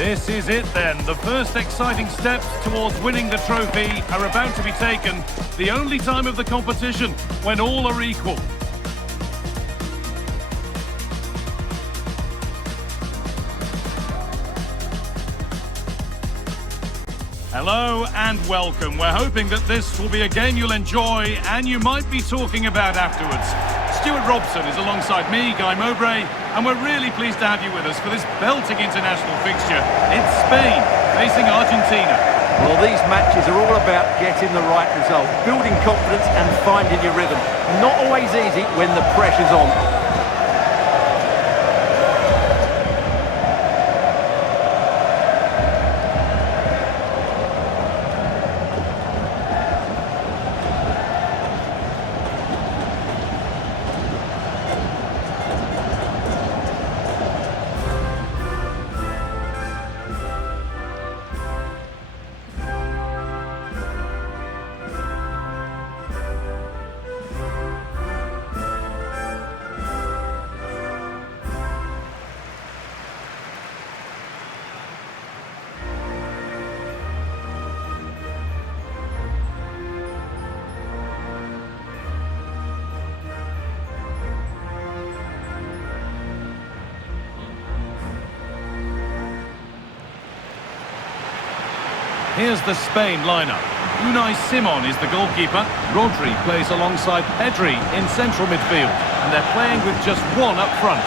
This is it then. The first exciting steps towards winning the trophy are about to be taken. The only time of the competition when all are equal. Hello and welcome. We're hoping that this will be a game you'll enjoy and you might be talking about afterwards. Stuart Robson is alongside me, Guy Mowbray, and we're really pleased to have you with us for this belting international fixture. It's Spain facing Argentina. Well, these matches are all about getting the right result, building confidence and finding your rhythm. Not always easy when the pressure's on. Here's the Spain lineup. Unai Simon is the goalkeeper. Rodri plays alongside Pedri in central midfield. And they're playing with just one up front.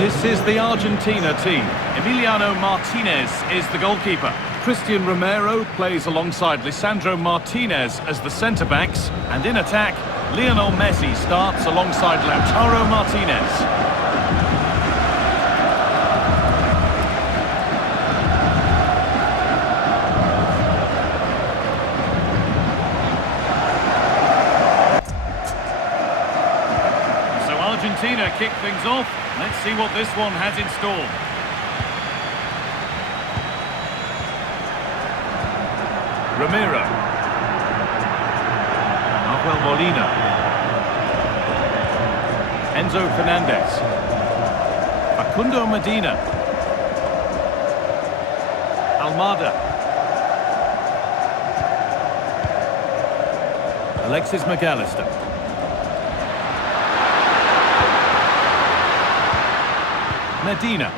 This is the Argentina team. Emiliano Martinez is the goalkeeper. Christian Romero plays alongside Lisandro Martinez as the centre-backs. And in attack, Lionel Messi starts alongside Lautaro Martinez. So Argentina kick things off. Let's see what this one has in store. Romero. Rafael Molina. Enzo Fernandez. Facundo Medina. Almada. Alexis McAllister. Medina.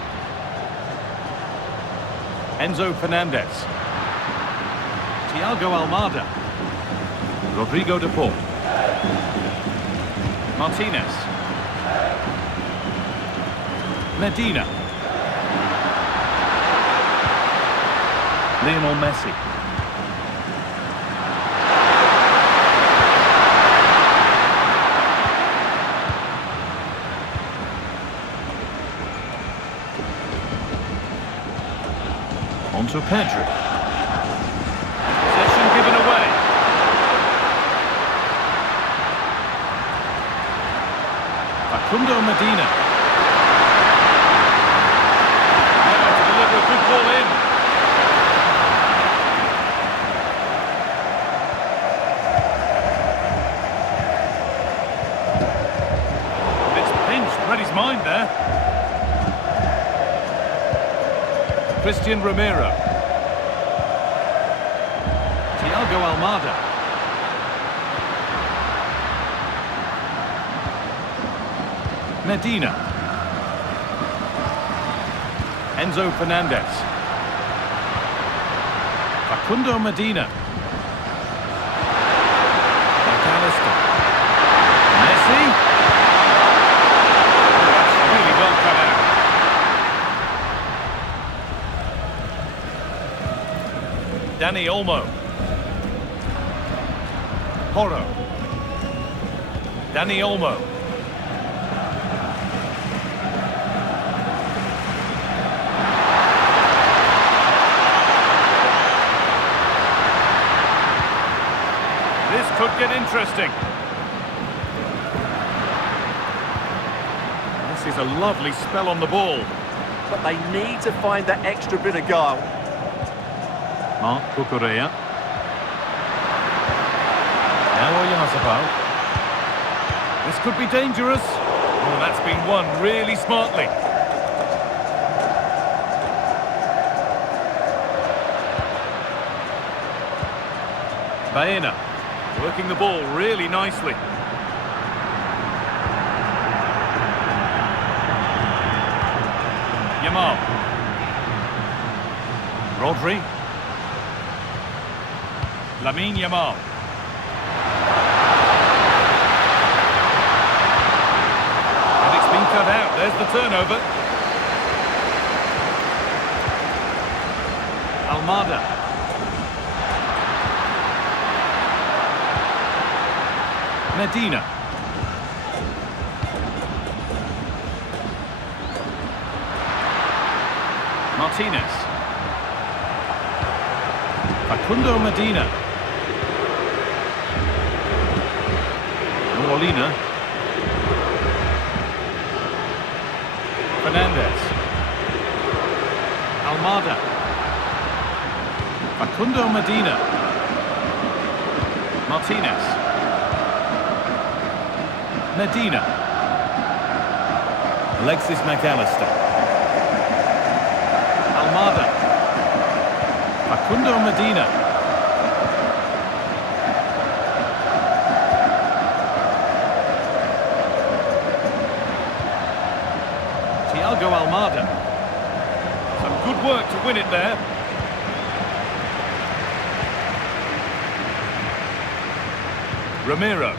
Enzo Fernandez. Thiago Almada. Rodrigo de Paul. Martinez. Medina. Lionel Messi. On to Pedri. Possession given away. Facundo Medina. Now to deliver a good ball in. It's pinched, read his mind there. Christian Romero. Thiago Almada. Medina. Enzo Fernandez. Facundo Medina. McAllister. Messi. That's really well cut out. Dani Olmo. Porro. Dani Olmo. This could get interesting. This is a lovely spell on the ball. But they need to find that extra bit of guile. Marc Cucurella. Now Oyarzabal. This could be dangerous. Oh, that's been won really smartly. Baena. Working the ball really nicely. Yamal. Rodri. Lamine Yamal. And it's been cut out. There's the turnover. Almada. Medina. Martinez. Facundo Medina. Molina. Fernandez. Almada. Facundo Medina. Martinez. Medina. Alexis McAllister. Almada. Facundo Medina. Thiago Almada. Some good work to win it there. Ramiro.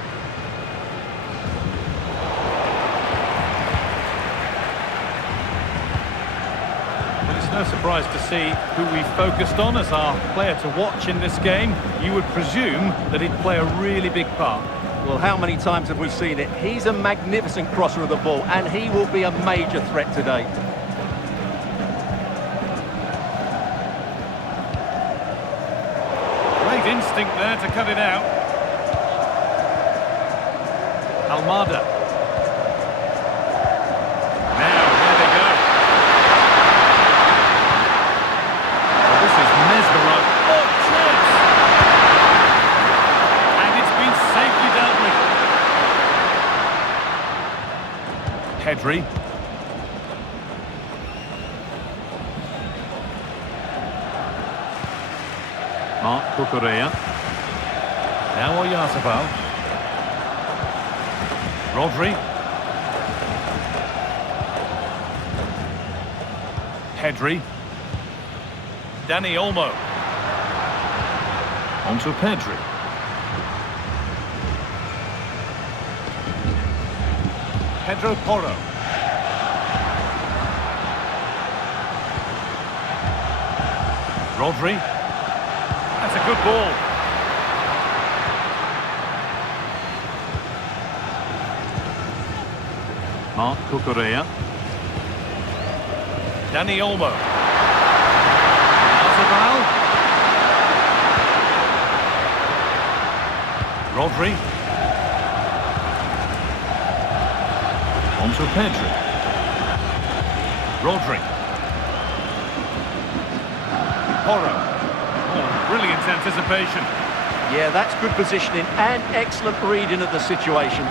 No surprise to see who we focused on as our player to watch in this game. You would presume that he'd play a really big part. Well, how many times have we seen it? He's a magnificent crosser of the ball, and he will be a major threat today. Great instinct there to cut it out. Almada. Pedri. Marc Cucurella. Now Oyarzabal. Rodri. Pedri. Dani Olmo. On to Pedri. Pedro Porro. Rodri. That's a good ball. Marc Cucurella. Dani Olmo. Oyarzabal. Rodri. On to Pedri. Rodri. Porro. Oh, brilliant anticipation. Yeah, that's good positioning and excellent reading of the situation.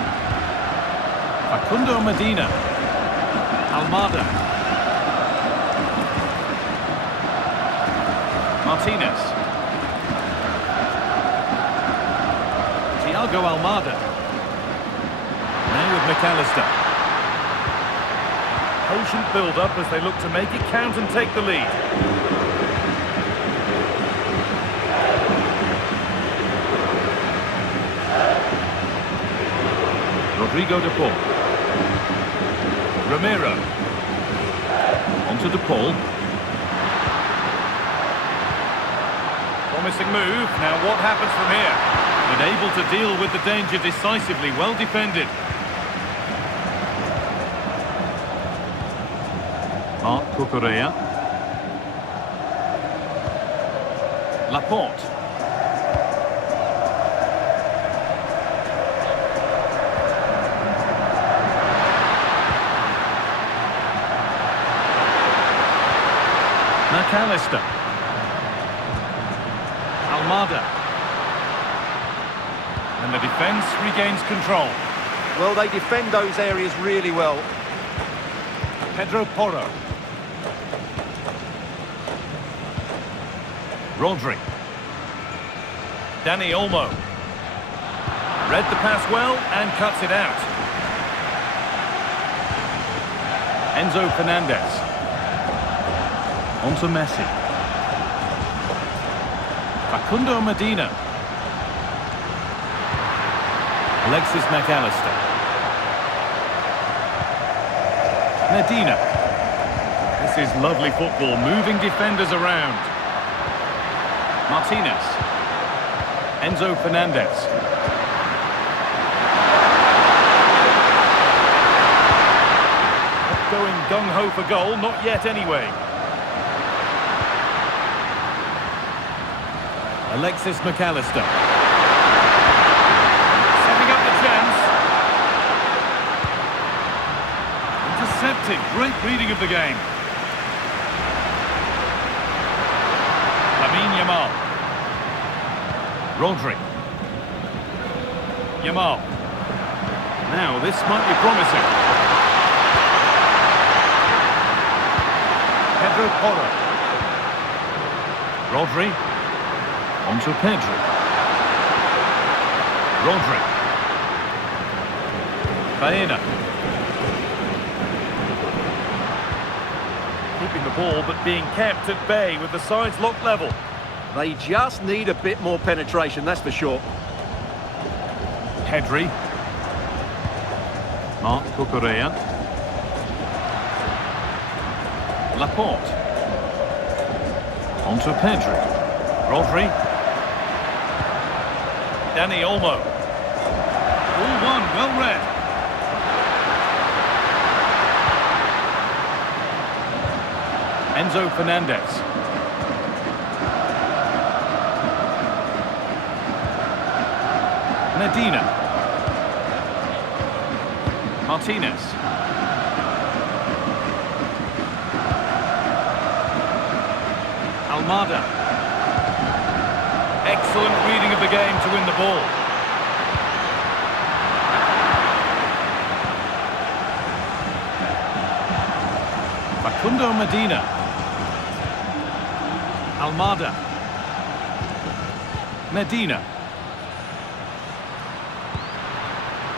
Facundo Medina. Almada. Martinez. Thiago Almada. Now with McAllister. Patient build-up as they look to make it count and take the lead. Rodrigo de Paul. Ramiro. Onto de Paul. Promising move. Now what happens from here? But able to deal with the danger decisively, well defended. Marc Cucurella. Laporte. McAllister. Almada. And the defence regains control. Well, they defend those areas really well. Pedro Porro. Rodri. Dani Olmo. Read the pass well and cuts it out. Enzo Fernandez. On to Messi. Facundo Medina. Alexis McAllister. Medina. This is lovely football, moving defenders around. Martinez. Enzo Fernandez. Going gung-ho for goal, not yet anyway. Alexis McAllister. Setting up the chance. Intercepted. Great reading of the game. Lamine Yamal. Rodri. Yamal. Now this might be promising. Pedro Porro. Rodri. On to Pedro. Rodri. Baena. Keeping the ball but being kept at bay with the sides locked level. They just need a bit more penetration, that's for sure. Pedri. Marc Cucurella. Laporte. On to Pedri. Rodri. Dani Olmo. All one, well read. Enzo Fernandez. Medina. Martinez. Almada. Excellent reading of the game to win the ball. Facundo Medina. Almada. Medina.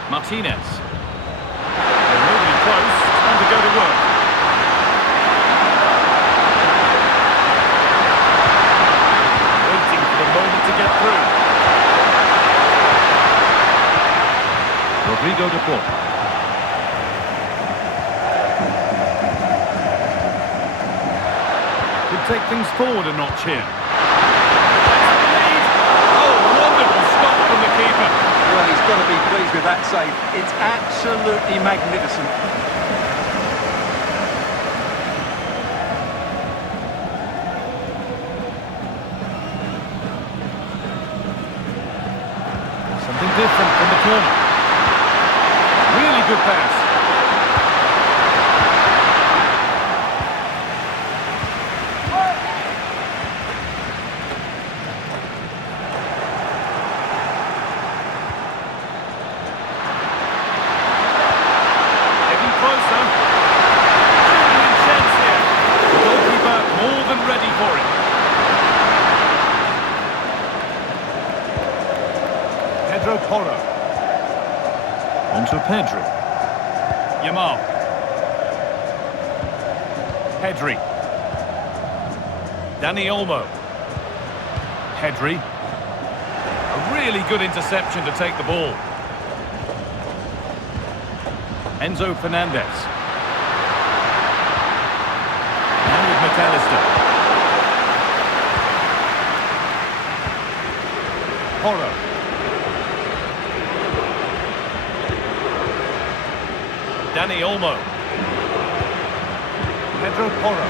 Martinez. They're moving close. Time to go to work. To get through. Rodrigo de Paul. Could take things forward a notch here. Oh, wonderful stop from the keeper. Well, he's got to be pleased with that save. It's absolutely magnificent. Different from the corner. Really good pass. Getting closer. Genuine chance here. The goalkeeper more than ready for it. Pedro Porro. On to Pedri. Yamal. Pedri. Dani Olmo. Pedri. A really good interception to take the ball. Enzo Fernandez. Now with McAllister. Porro. Dani Olmo. Pedro Porro.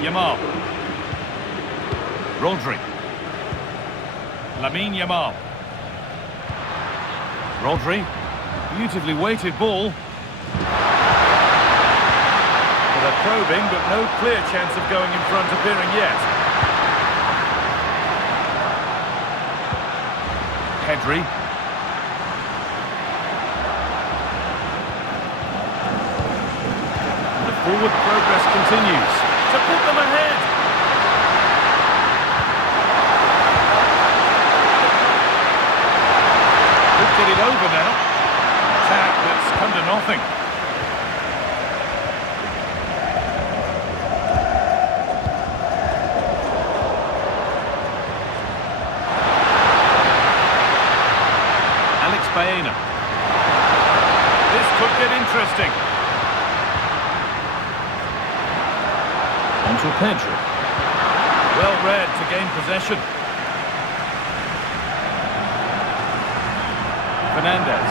Yamal. Rodri. Lamine Yamal. Rodri. Beautifully weighted ball. They're probing, but no clear chance of going in front appearing yet. Pedri. And the forward progress continues to put them ahead. Could get it over now. Attack that's come to nothing. Baena. This could get interesting. On to Pedro. Well read to gain possession. Fernandez.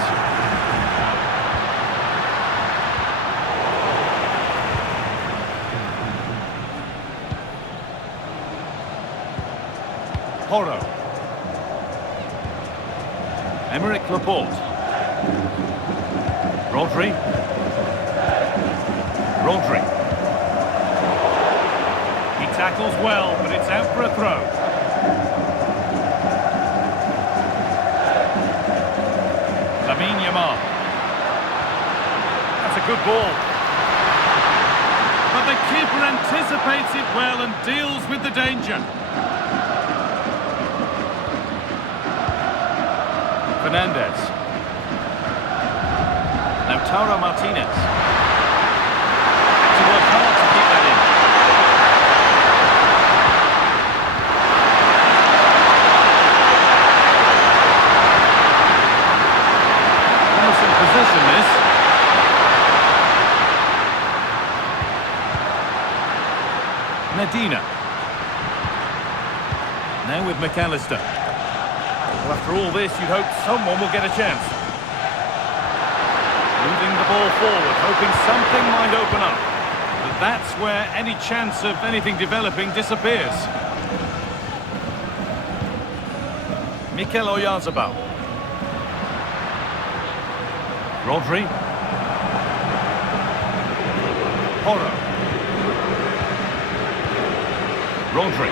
Porro. Emerick Laporte. Rodri. Rodri. He tackles well, but it's out for a throw. Lamine Yamal. That's a good ball. But the keeper anticipates it well and deals with the danger. Fernandez. Lautaro Martinez. To work hard to keep that in. Promising position, this. Medina. Now with McAllister. Well, after all this, you'd hope someone will get a chance. Moving the ball forward, hoping something might open up. But that's where any chance of anything developing disappears. Mikel Oyarzabal. Rodri. Porro. Rodri.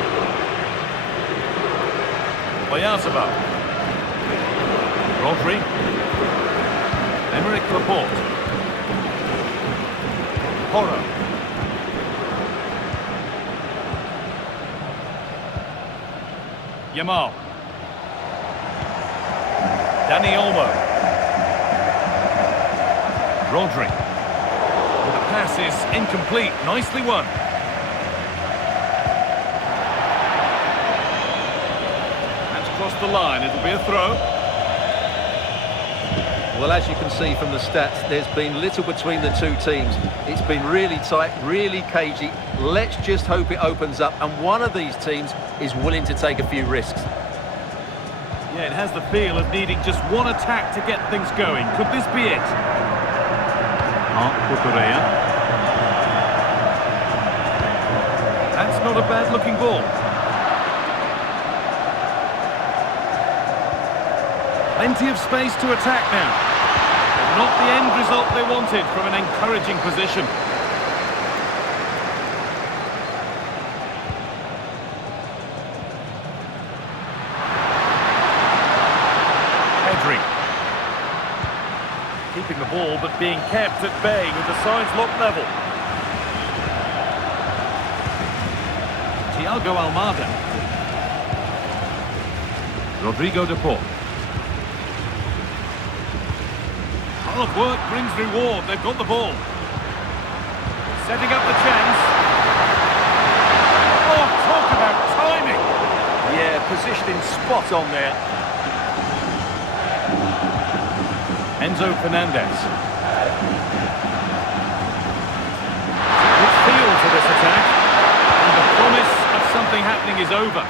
Oyarzabal. Rodri. Emerick Laporte. Porro. Yamal. Dani Olmo. Rodri. The pass is incomplete. Nicely won. That's crossed the line. It'll be a throw. Well, as you can see from the stats, there's been little between the two teams. It's been really tight, really cagey. Let's just hope it opens up, and one of these teams is willing to take a few risks. Yeah, it has the feel of needing just one attack to get things going. Could this be it? Cucurella. That's not a bad-looking ball. Plenty of space to attack now. Not the end result they wanted from an encouraging position. Pedri. Keeping the ball but being kept at bay with the sides locked level. Thiago Almada. Rodrigo de Paul. Hard work brings reward. They've got the ball. Setting up the chance. Oh, talk about timing. Yeah, positioning spot on there. Enzo Fernandez. Good feel to this attack. And the promise of something happening is over.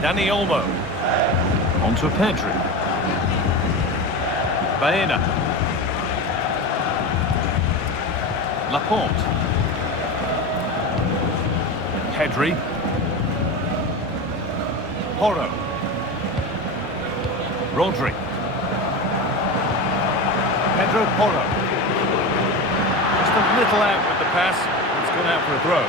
Dani Olmo. On to Pedri. Baena. Laporte. Pedri. Porro. Rodri. Pedro Porro. Just a little out with the pass. It's gone out for a throw.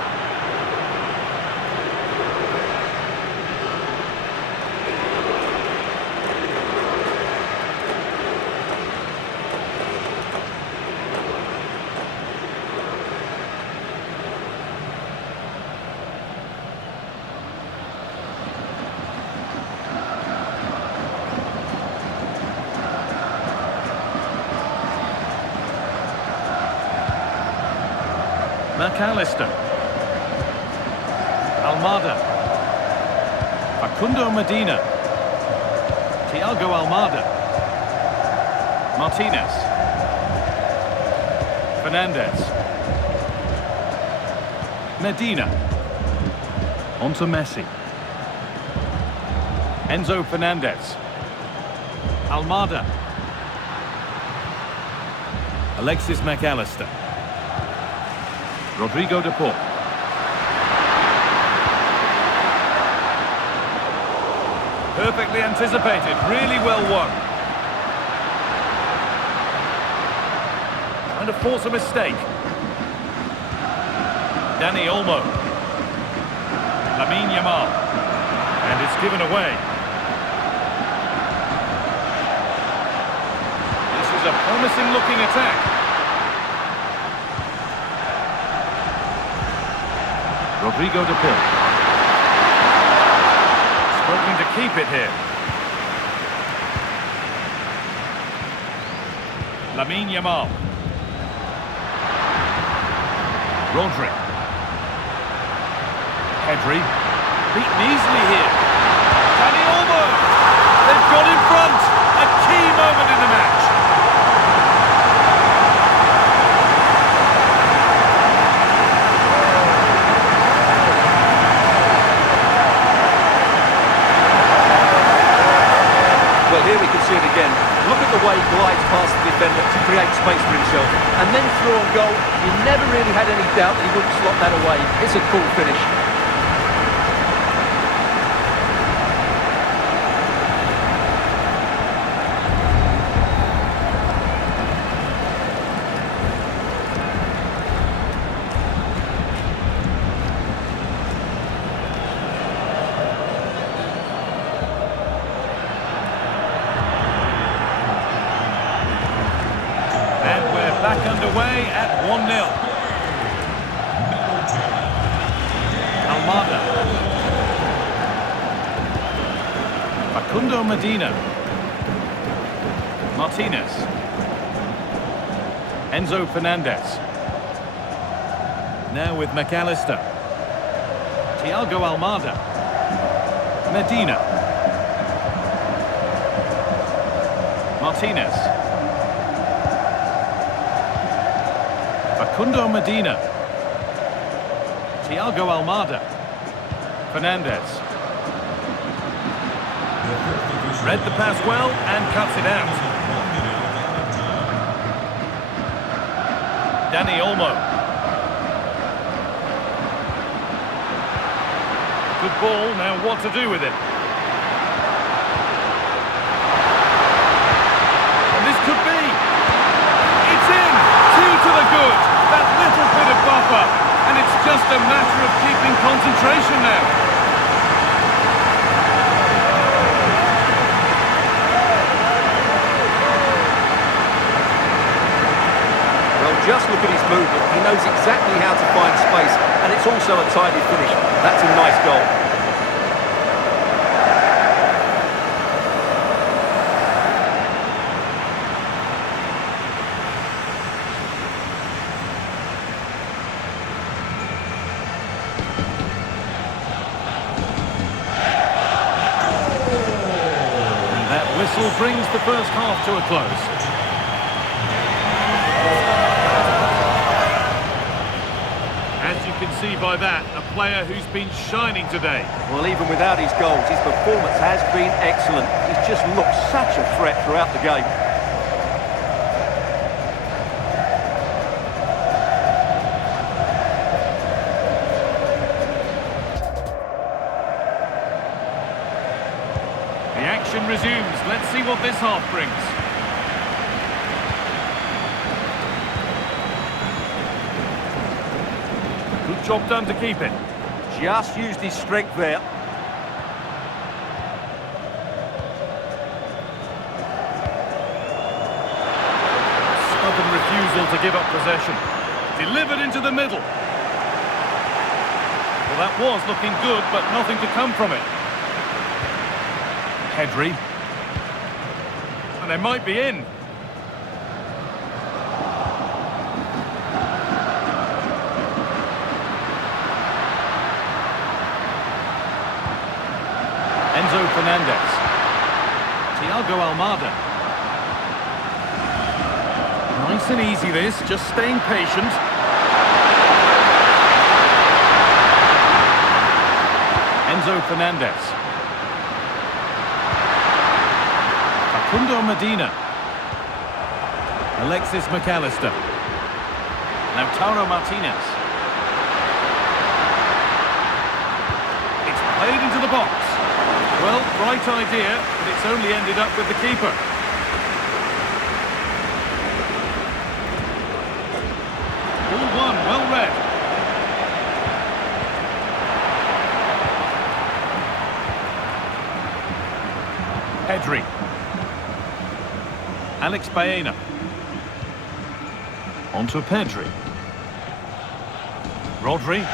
McAllister. Almada. Facundo Medina. Thiago Almada. Martinez. Fernandez. Medina. On to Messi. Enzo Fernandez. Almada. Alexis McAllister. Rodrigo de Paul. Perfectly anticipated, really well won. Trying to force a mistake. Dani Olmo. Lamine Yamal. And it's given away. This is a promising looking attack. Rodrigo de Paul. Struggling to keep it here. Lamine Yamal. Rodri. Pedri. Beaten easily here. Dani Olmo. They've got in front. A key moment in the match. Here we can see it again. Look at the way he glides past the defender to create space for himself. And then through on goal, you never really had any doubt that he wouldn't slot that away. It's a cool finish. Back underway at 1-0. Almada. Facundo Medina. Martinez. Enzo Fernandez. Now with McAllister. Thiago Almada. Medina. Martinez. Facundo Medina. Thiago Almada. Fernandez. Read the pass well and cuts it out. Dani Olmo. Good ball, now what to do with it? And this could be. It's in! 2 to the good. That little bit of buffer, and it's just a matter of keeping concentration now. Well, just look at his movement. He knows exactly how to find space, and it's also a tidy finish. That's a nice goal. Whistle brings the first half to a close. As you can see by that? A player who's been shining today. Well, even without his goals, his performance has been excellent. He's just looked such a threat throughout the game. The action resumes. Let's see what this half brings. Good job done to keep it. Just used his strength there. Stubborn refusal to give up possession. Delivered into the middle. Well, that was looking good, but nothing to come from it. Pedri. And they might be in. Enzo Fernandez. Thiago Almada. Nice and easy this, just staying patient. Enzo Fernandez. Facundo Medina. Alexis McAllister. Lautaro Martinez. It's played into the box. Well, right idea, but it's only ended up with the keeper. Ball one, well read. Pedri. Alex Baena. On to Pedri. Rodri.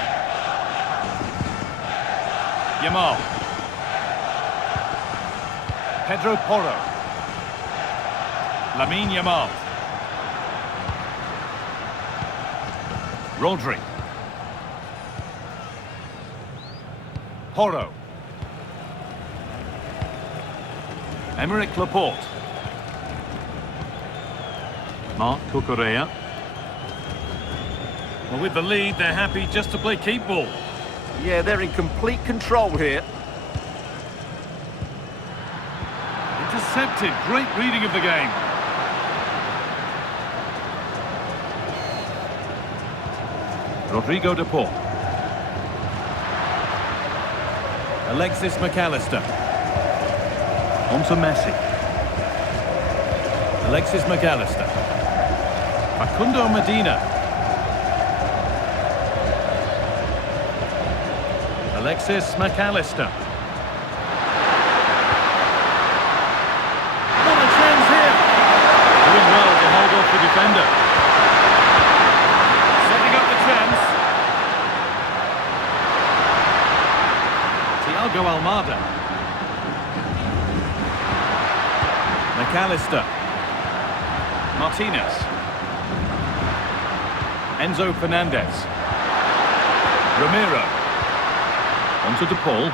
Yamal. Pedro Porro. Lamine Yamal. Rodri. Porro. Emerick Laporte. Marc Cucurella. Well, with the lead, they're happy just to play keep ball. Yeah, they're in complete control here. Intercepted. Great reading of the game. Rodrigo de Paul. Alexis McAllister. On to Messi. Alexis McAllister. Facundo Medina. Alexis McAllister. What a chance here! Doing well to hold off the defender. Setting up the chance. Thiago Almada. McAllister. Martinez. Enzo Fernandez. Romero. Onto De Paul.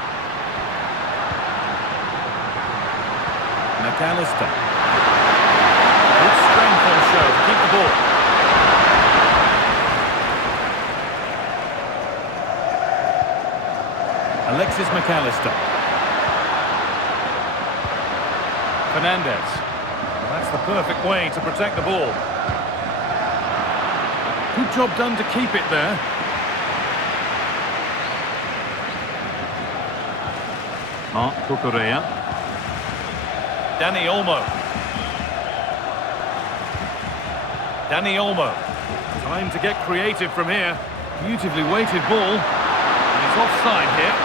McAllister. Good strength on show to keep the ball. Alexis McAllister. Fernandez. Well, that's the perfect way to protect the ball. Good job done to keep it there. Marc Cucurella. Dani Olmo. Dani Olmo. Time to get creative from here. Beautifully weighted ball. And he's offside here.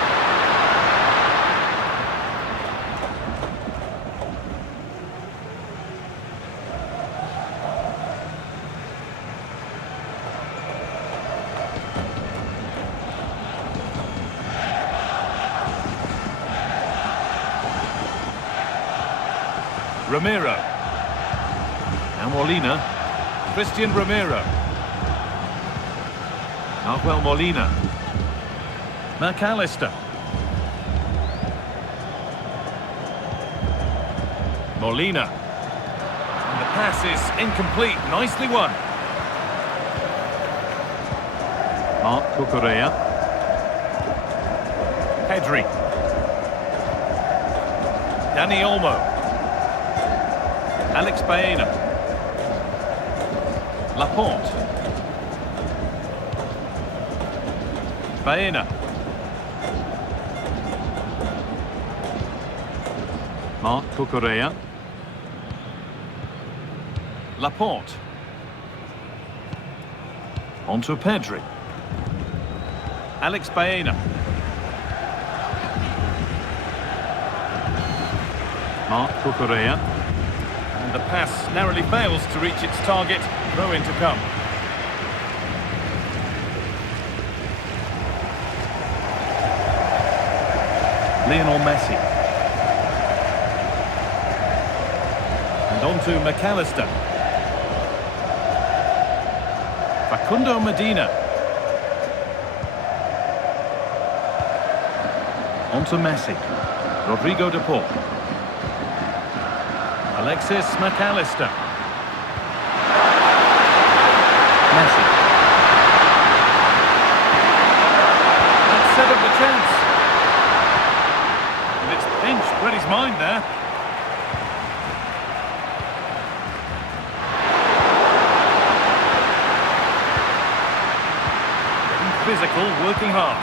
Romero. And Molina. Christian Romero. Nahuel Molina. McAllister. Molina. And the pass is incomplete. Nicely won. Marc Cucurella. Pedri. Dani Olmo. Alex Baena. Laporte. Baena. Marc Cucurella. Laporte. On to Pedri. Alex Baena. Marc Cucurella. And the pass narrowly fails to reach its target. Throw in to come. Lionel Messi. And on to McAllister. Facundo Medina. On to Messi. Rodrigo de Paul. Alexis McAllister. Messi. That set up the chance. And it's pinched read his mind there. Physical, working hard.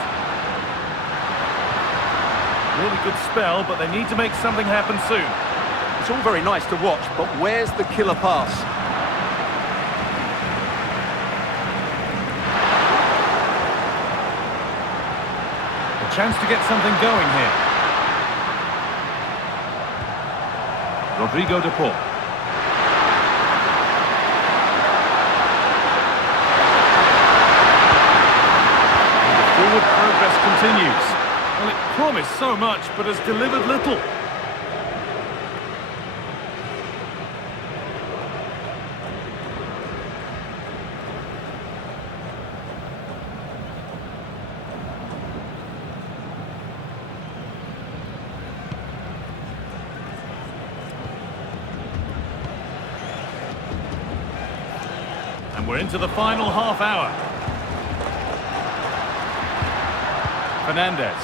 Really good spell, but they need to make something happen soon. It's all very nice to watch, but where's the killer pass? A chance to get something going here. Rodrigo de Paul. Forward progress continues. Well, it promised so much, but has delivered little. And we're into the final half hour. Fernandez.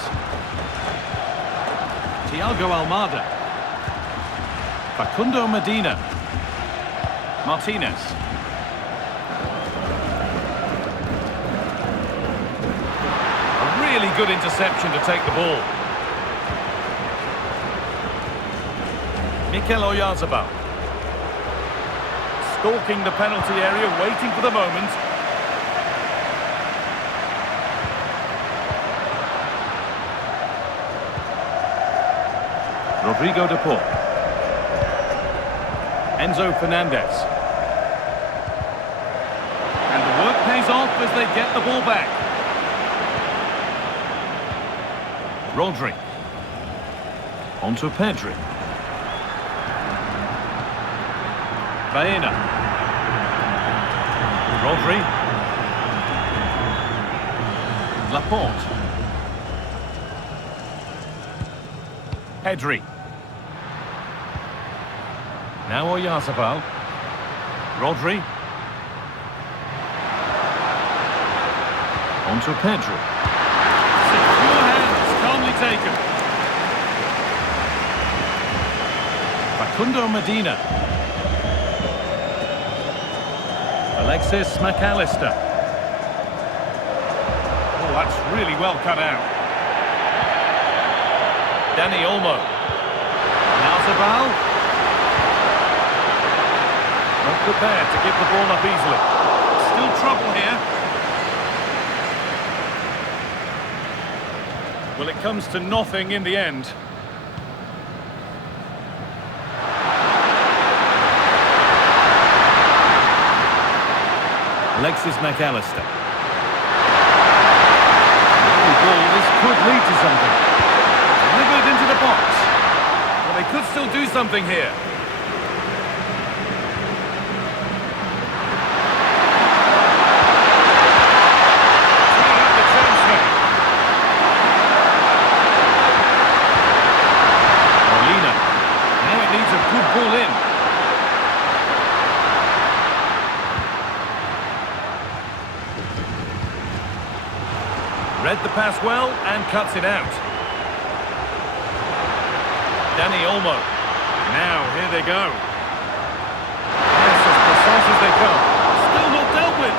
Thiago Almada. Facundo Medina. Martinez. A really good interception to take the ball. Mikel Oyarzabal. Stalking the penalty area, waiting for the moment. Rodrigo de Paul. Enzo Fernandez. And the work pays off as they get the ball back. Rodri. On to Pedri. Baena. Rodri. Laporte. Pedri. Now Oyarzabal. Rodri. On to Pedri. Secure hands, calmly taken. Facundo Medina. Alexis McAllister. Oh, that's really well cut out. Dani Olmo. Oyarzabal. Not prepared to give the ball up easily. Still trouble here. Well, it comes to nothing in the end. Alexis McAllister. Ball, this could lead to something. Delivered into the box. Well, they could still do something here. Ball in. pass well and cuts it out. Dani Olmo. Now, here they go. Yes, as precise as they come. Still not dealt with.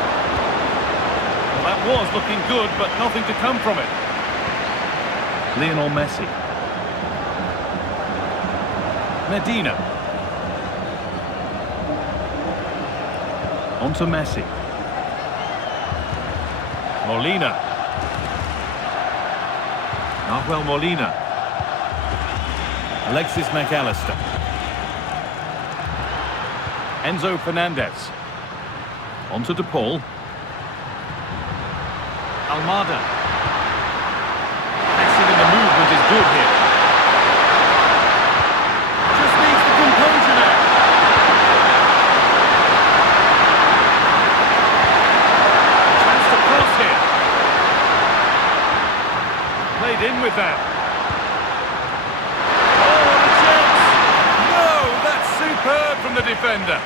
Well, that was looking good, but nothing to come from it. Lionel Messi. Medina. On to Messi. Molina. Nahuel Molina. Alexis McAllister. Enzo Fernandez. On to De Paul. Almada. Passing in the movement is good here. Just needs the composure now. Chance to cross here. Played in with that. Superb from the defender.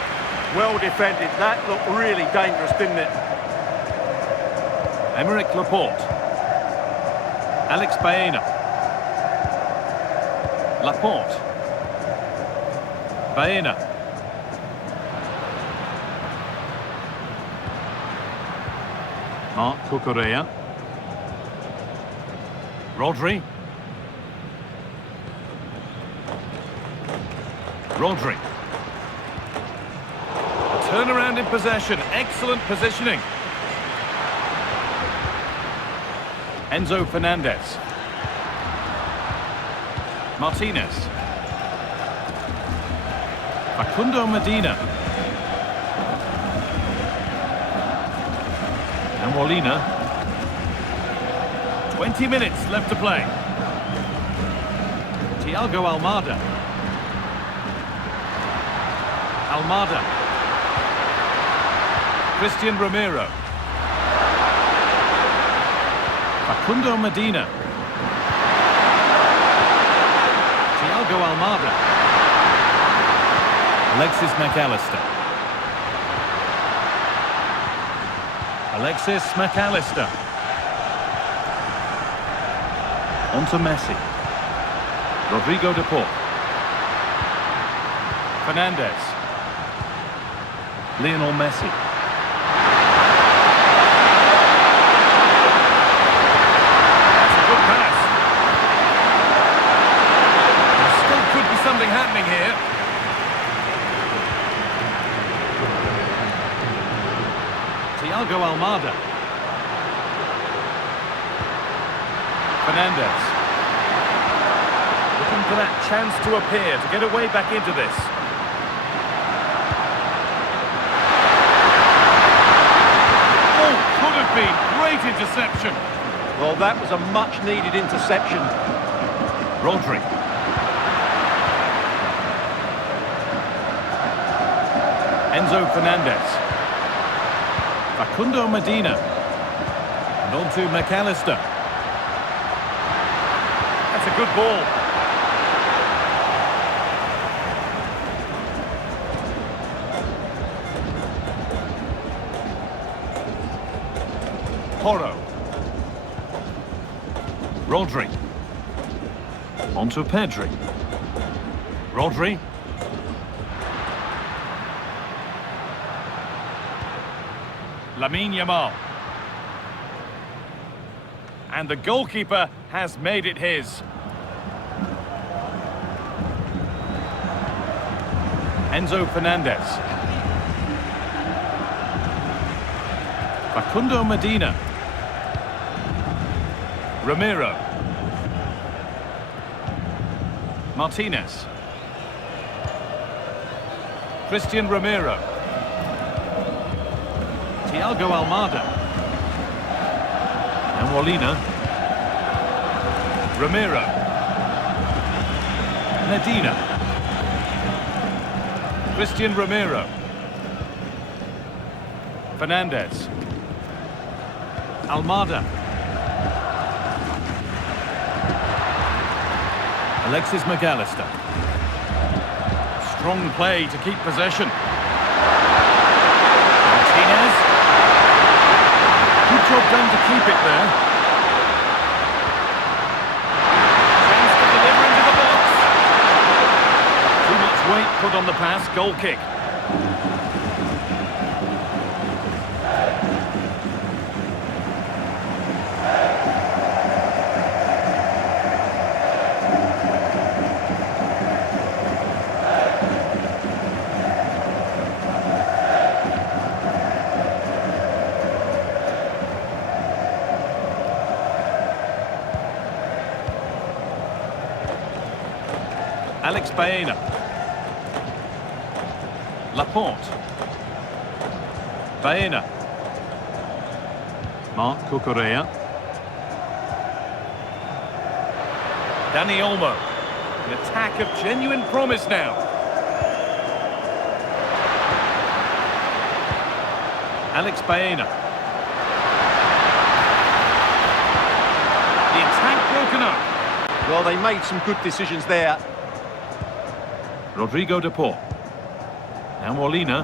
Well defended. That looked really dangerous, didn't it? Emerick Laporte. Alex Baena. Laporte. Baena. Marc Cucurella. Rodri. Rodri. A turnaround in possession. Excellent positioning. Enzo Fernandez. Martinez. Facundo Medina. And Molina. 20 minutes left to play. Thiago Almada. Almada. Christian Romero. Facundo Medina. Thiago Almada. Alexis McAllister. Alexis McAllister. On to Messi. Rodrigo De Paul. Fernandez. Lionel Messi. That's a good pass. There still could be something happening here. Thiago Almada. Fernandez. Looking for that chance to appear, to get away back into this. Great interception. Well, that was a much-needed interception. Rodri. Enzo Fernandez. Facundo Medina. And on to McAllister. That's a good ball. Porro. Rodri. On to Pedri. Rodri. Lamine Yamal. And the goalkeeper has made it his. Enzo Fernandez. Facundo Medina. Romero. Martinez. Christian Romero. Thiago Almada. And Molina. Romero. Medina. Christian Romero. Fernandez. Almada. Alexis McAllister. Strong play to keep possession. Martinez. Good job done to keep it there. on the pass, goal kick. Alex Baena. Laporte. Baena. Marc Cucurella. Dani Olmo. An attack of genuine promise now. Alex Baena. The attack broken up. Well, they made some good decisions there. Rodrigo de Paul. Now Molina.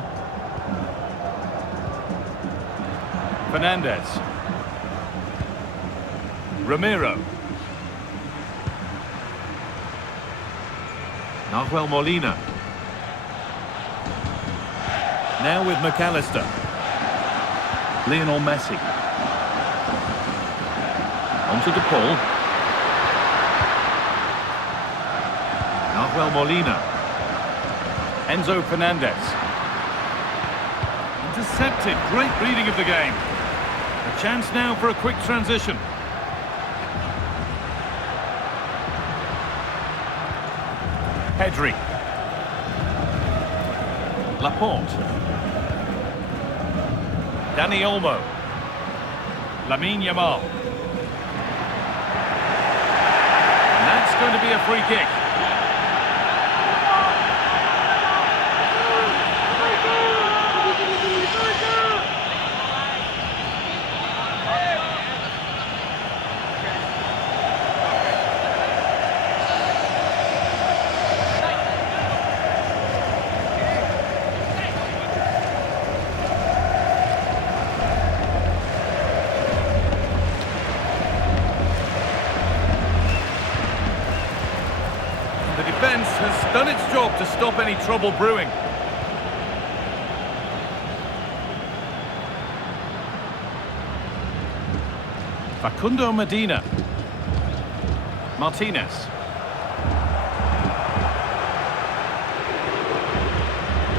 Fernandez. Ramiro. Nahuel Molina. Now with McAllister. Lionel Messi. On to de Paul. Nahuel Molina. Enzo Fernandez. Intercepted. Great reading of the game. A chance now for a quick transition. Pedri. Laporte. Dani Olmo. Lamine Yamal. And that's going to be a free kick. The defence has done its job to stop any trouble brewing. Facundo Medina. Martinez.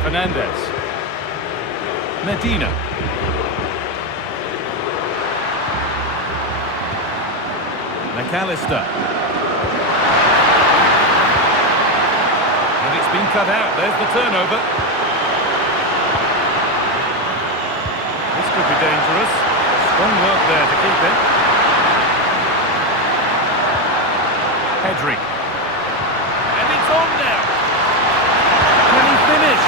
Fernandez. Medina. McAllister. Been cut out. There's the turnover. This could be dangerous. Strong work there to keep it. Pedri. And it's on now. Can he finish?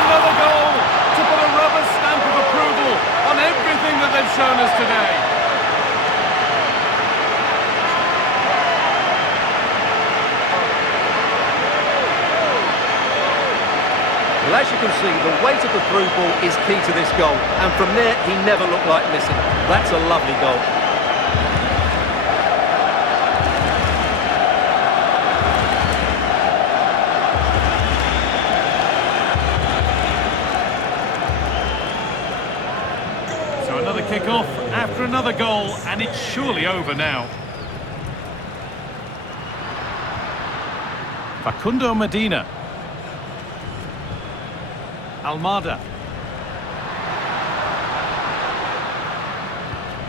Another goal to put a rubber stamp of approval on everything that they've shown us today. Well, as you can see, the weight of the through ball is key to this goal, and from there he never looked like missing. That's a lovely goal. So another kick-off after another goal, and it's surely over now. Facundo Medina. Almada.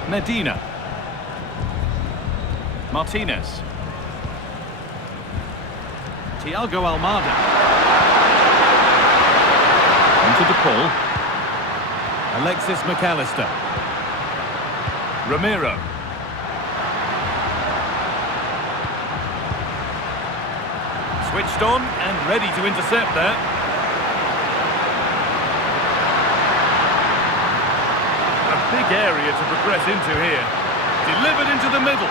Medina. Martinez. Thiago Almada. Onto de Paul. Alexis McAllister. Ramiro. Switched on and ready to intercept there. Big area to progress into here. Delivered into the middle.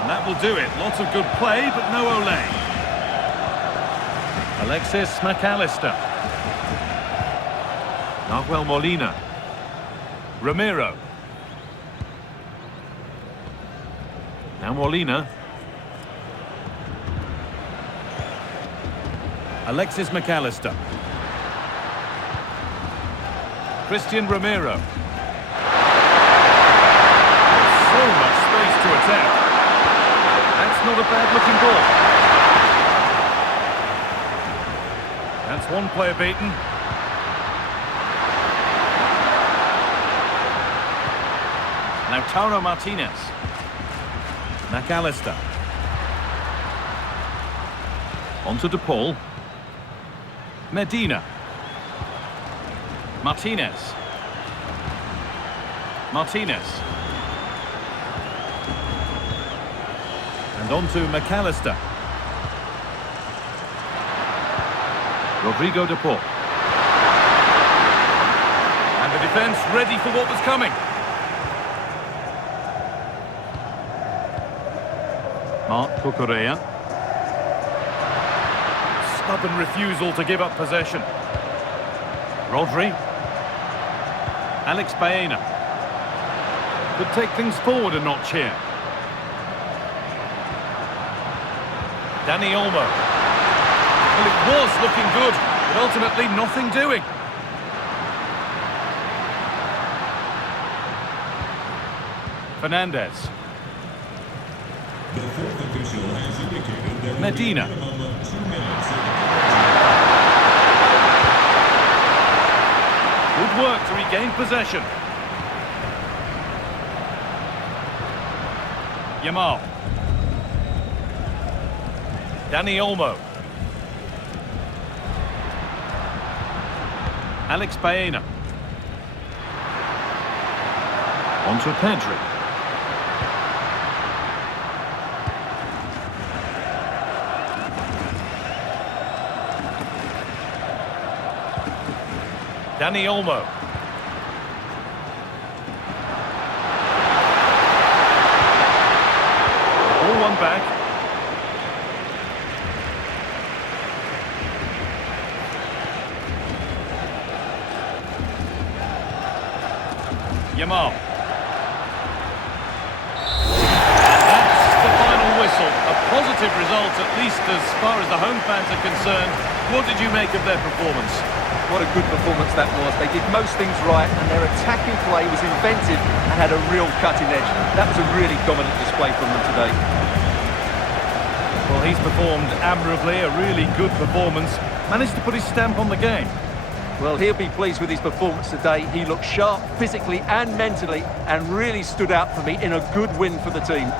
And that will do it. Lots of good play, but no Olé. Alexis McAllister. Nahuel Molina. Ramiro. Now Molina. Alexis McAllister. Christian Romero. So much space to attack. That's not a bad-looking ball. That's one player beaten. Now Lautaro Martinez. McAllister. On to DePaul. Medina. Martinez. Martinez. And on to McAllister. Rodrigo DePaul. And the defence ready for what was coming. Marc Cucurella. Stubborn refusal to give up possession. Rodri. Alex Baena. Could take things forward a notch here. Dani Olmo. Well, it was looking good, but ultimately nothing doing. Fernandez. Medina. Good work to regain possession. Yamal. Dani Olmo. Alex Baena. On to Pedri. Dani Olmo. All one back. Yamal. That's the final whistle. A positive result, at least as far as the home fans are concerned. What did you make of their performance? What a good performance that was. They did most things right and their attacking play was inventive and had a real cutting edge. That was a really dominant display from them today. Well, he's performed admirably, a really good performance. Managed to put his stamp on the game. Well, he'll be pleased with his performance today. He looked sharp physically and mentally and really stood out for me in a good win for the team.